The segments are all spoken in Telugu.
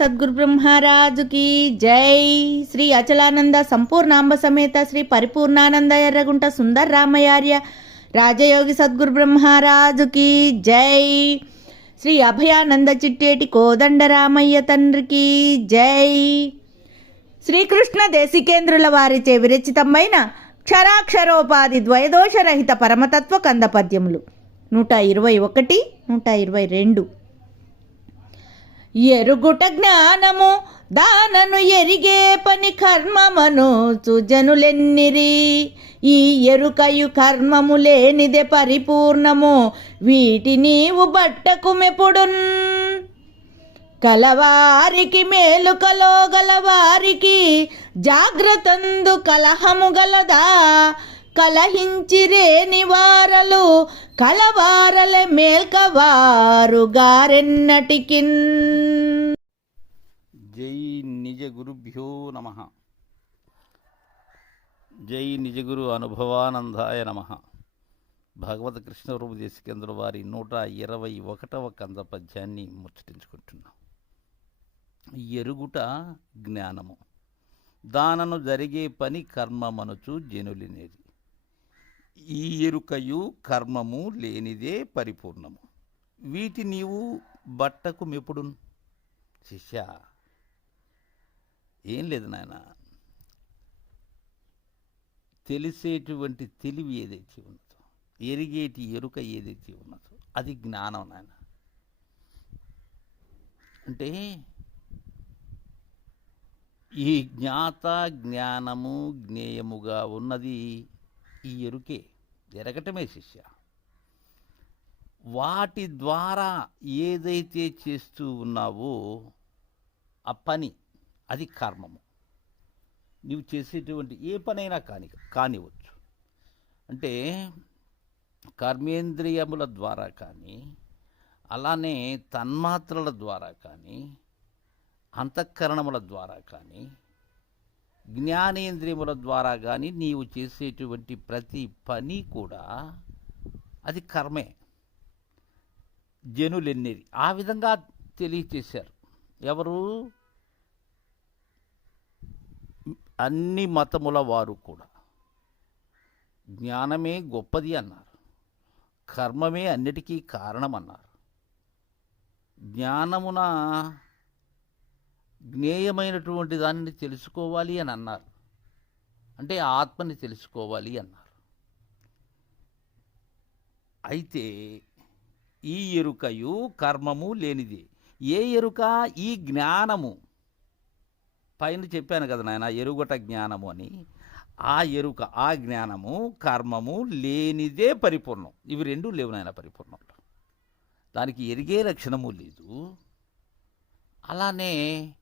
సద్గురు బ్రహ్మరాజుకి జై. శ్రీ అచలానంద సంపూర్ణాంబ సమేత శ్రీ పరిపూర్ణానంద ఎర్రగుంట సుందర్ రామయార్య రాజయోగి సద్గురు బ్రహ్మరాజుకి జై. శ్రీ అభయానంద చిట్టేటి కోదండ రామయ్య తండ్రికి జై. శ్రీకృష్ణ దేశికేంద్రుల వారిచే విరచితమైన క్షరాక్షరోపాధి ద్వయదోషరహిత పరమతత్వ కందపద్యములు నూట ఇరవై ఒకటి నూట ఇరవై రెండు. ఎరుగుట జ్ఞానము దానను ఎరిగే పని కర్మమను సుజనులెన్నిరి. ఈ ఎరుకయు కర్మము లేనిదే పరిపూర్ణము వీటి నీవు బట్టకు మెపుడున్ కలవారికి మేలుకలో గలవారికి జాగ్రత్తందు కలహము గలదా. కలహించిరే నివారలు కలవారలే మేల్కవారు గారెన్నటికిన్ జై నిజ గురుభ్యో నమ. జై నిజగురు అనుభవానందాయ నమ. భగవత్ కృష్ణరూప దేశికేంద్ర వారి నూట ఇరవై ఒకటవ కంద పద్యాన్ని ముచ్చటించుకుంటున్నాం. ఎరుగుట జ్ఞానము. దానను జరిగే పని కర్మమనుచు జనులినేది. ఈ ఎరుకయు కర్మము లేనిదే పరిపూర్ణము. వీటి నీవు బట్టకు మెప్పుడు శిష్య ఏం లేదు నాయన. తెలిసేటువంటి తెలివి ఏదైతే ఉన్నదో ఎరిగేటి ఎరుక ఏదైతే ఉన్నదో అది జ్ఞానం నాయన. అంటే ఈ జ్ఞాత జ్ఞానము జ్ఞేయముగా ఉన్నది. ఈ ఎరుకే ఎరగటమే శిష్య. వాటి ద్వారా ఏదైతే చేస్తూ ఉన్నావో ఆ పని అది కర్మము. నీవు చేసేటువంటి ఏ పనైనా కాని కానివచ్చు అంటే కర్మేంద్రియముల ద్వారా కానీ అలానే తన్మాత్రల ద్వారా కానీ అంతఃకరణముల ద్వారా కానీ జ్ఞానేంద్రియముల ద్వారా కానీ నీవు చేసేటువంటి ప్రతి పని కూడా అది కర్మే. జనులెన్నేది ఆ విధంగా తెలియచేశారు. ఎవరు? అన్ని మతముల వారు కూడా. జ్ఞానమే గొప్పది అన్నారు. కర్మమే అన్నిటికీ కారణమన్నారు. జ్ఞానమున జ్ఞేయమైనటువంటి దానిని తెలుసుకోవాలి అని అన్నారు. అంటే ఆత్మని తెలుసుకోవాలి అన్నారు. అయితే ఈ ఎరుకయు కర్మము లేనిది. ఏ ఎరుక? ఈ జ్ఞానము. పైన చెప్పాను కదా నాయన ఎరుగట జ్ఞానము అని. ఆ ఎరుక ఆ జ్ఞానము కర్మము లేనిదే పరిపూర్ణం. ఇవి రెండు లేవు నాయన పరిపూర్ణంలో. దానికి ఎరిగే లక్షణము లేదు. అలానే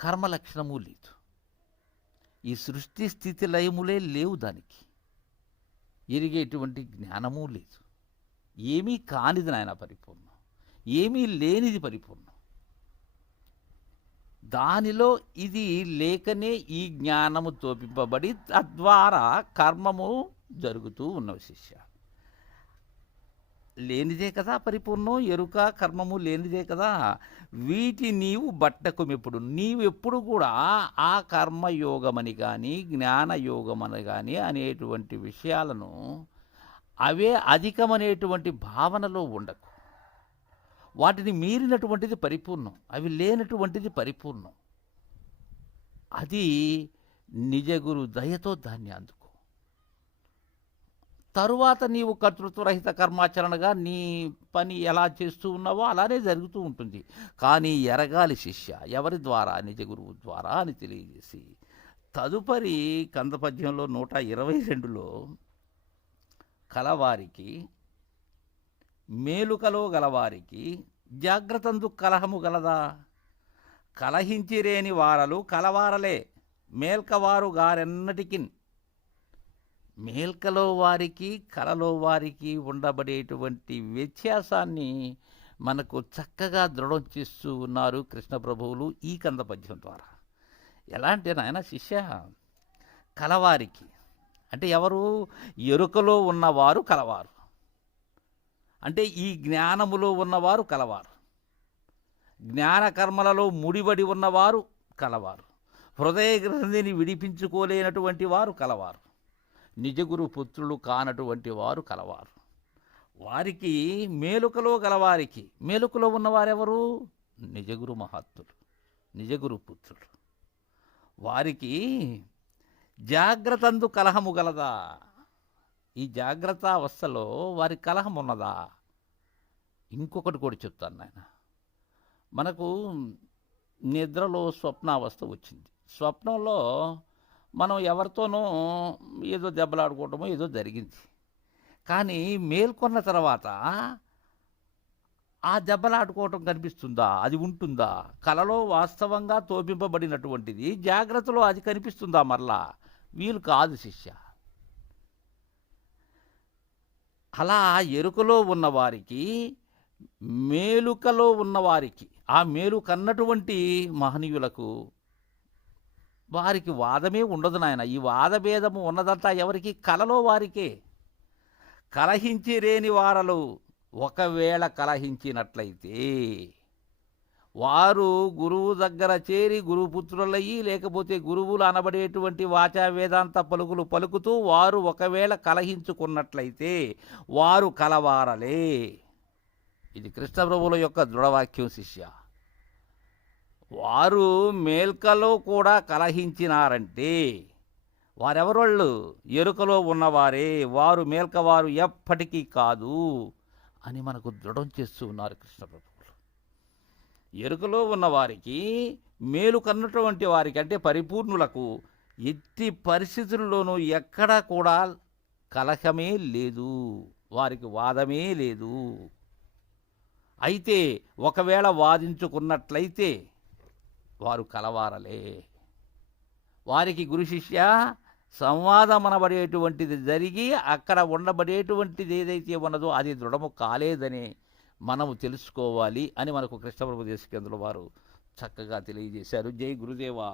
కర్మ లక్షణము లేదు. ఈ సృష్టి స్థితి లయములే లేవు దానికి. ఎరిగేటువంటి జ్ఞానము లేదు. ఏమీ కానిది నాయన పరిపూర్ణం. ఏమీ లేనిది పరిపూర్ణం. దానిలో ఇది లేకనే ఈ జ్ఞానము తోపింపబడి తద్వారా కర్మము జరుగుతూ ఉన్న శిష్య లేనిదే కదా పరిపూర్ణం ఎరుక కర్మము లేనిదే కదా వీటి నీవు బట్టకు ఎప్పుడు నీవెప్పుడు కూడా ఆ కర్మయోగమని కానీ జ్ఞానయోగమని కానీ అనేటువంటి విషయాలను అవే అధికమనేటువంటి భావనలో ఉండకు. వాటిని మీరినటువంటిది పరిపూర్ణం అవి లేనటువంటిది పరిపూర్ణం. అది నిజగురు దయతో దాన్ని అందుకో. తరువాత నీవు కర్తృత్వరహిత కర్మాచరణగా నీ పని ఎలా చేస్తూ ఉన్నావో అలానే జరుగుతూ ఉంటుంది. కానీ ఎరగాలి శిష్య ఎవరి ద్వారా? నిజ గురువు ద్వారా అని తెలియజేసి తదుపరి కందపద్యంలో నూట ఇరవై రెండులో కలవారికి మేలుకలో గలవారికి జాగ్రత్తందు కలహము గలదా? కలహించిరేని వారలు కలవారలే మేల్కవారు గారెన్నటికిన్ మేల్కలో వారికి కలలో వారికి ఉండబడేటువంటి వ్యత్యాసాన్ని మనకు చక్కగా దృఢం చేస్తూ ఉన్నారు కృష్ణ ప్రభువులు ఈ కంద పద్యం ద్వారా. ఎలా అంటే నాయన శిష్య? కలవారికి. అంటే ఎవరు? ఎరుకలో ఉన్నవారు కలవారు. అంటే ఈ జ్ఞానములో ఉన్నవారు కలవారు. జ్ఞానకర్మలలో ముడిబడి ఉన్నవారు కలవారు. హృదయ గ్రంథిని విడిపించుకోలేనటువంటి వారు కలవారు. నిజగురు పుత్రులు కానటువంటి వారు కలవారు. వారికి మేలుకలో గలవారికి మేలుకలో ఉన్నవారెవరు? నిజగురు మహాత్ములు నిజగురు పుత్రులు. వారికి జాగ్రత్తందు కలహము గలదా? ఈ జాగ్రత్త అవస్థలో వారి కలహం ఉన్నదా? ఇంకొకటి కూడా చెప్తాను నాయన. మనకు నిద్రలో స్వప్నావస్థ వచ్చింది. స్వప్నంలో మనం ఎవరితోనో ఏదో దెబ్బలాడుకోవటమో ఏదో జరిగింది. కానీ మేల్కొన్న తర్వాత ఆ దెబ్బలాడుకోవటం కనిపిస్తుందా? అది ఉంటుందా? కలలో వాస్తవంగా తోపింపబడినటువంటిది జాగ్రత్తలో అది కనిపిస్తుందా మరలా? వీలు కాదు శిష్య. అలా ఎరుకలో ఉన్నవారికి మేలుకలో ఉన్నవారికి ఆ మేలు కన్నటువంటి మహనీయులకు వారికి వాదమే ఉండదు నాయన. ఈ వాదభేదము ఉన్నదంతా ఎవరికి? కలలో వారికే. కలహించిరేని వారలు ఒకవేళ కలహించినట్లయితే వారు గురువు దగ్గర చేరి గురుపుత్రులయ్యి లేకపోతే గురువులు అనబడేటువంటి వాచా వేదాంత పలుకులు పలుకుతూ వారు ఒకవేళ కలహించుకున్నట్లయితే వారు కలవారలే. ఇది కృష్ణప్రభుల యొక్క దృఢవాక్యం శిష్య. వారు మేల్కలో కూడా కలహించినారంటే వారెవరోళ్ళు? ఎరుకలో ఉన్నవారే వారు మేల్కవారు ఎప్పటికీ కాదు అని మనకు దృఢం చేస్తూ ఉన్నారు కృష్ణప్రభువులు. ఎరుకలో ఉన్నవారికి మేలు కన్నటువంటి వారికి అంటే పరిపూర్ణులకు ఎట్టి పరిస్థితుల్లోనూ ఎక్కడా కూడా కలహమే లేదు వారికి వాదమే లేదు. అయితే ఒకవేళ వాదించుకున్నట్లయితే వారు కలవారలే. వారికి గురు శిష్య సంవాదం అనబడేటువంటిది జరిగి అక్కడ ఉండబడేటువంటిది ఏదైతే ఉన్నదో అది దృఢము కాలేదని మనము తెలుసుకోవాలి అని మనకు కృష్ణప్రభు దేశకేంద్రుల వారు చక్కగా తెలియజేశారు. జై గురుదేవా.